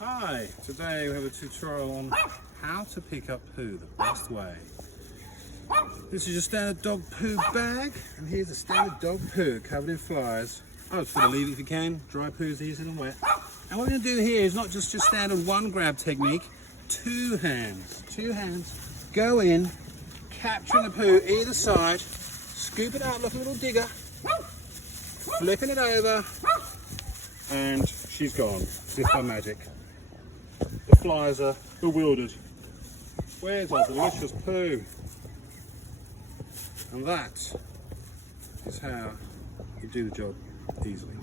Hi, today we have a tutorial on how to pick up poo the best way. This is your standard dog poo bag, and here's a standard dog poo covered in flies. I would sort of leave it if you can, dry poo is easier than wet. And what we're going to do here is not just your standard one grab technique, two hands, go in, capturing the poo either side, scoop it out like a little digger, flipping it over, and she's gone, as if by magic. The flies are bewildered. Where's our delicious poo? And that is how you do the job easily.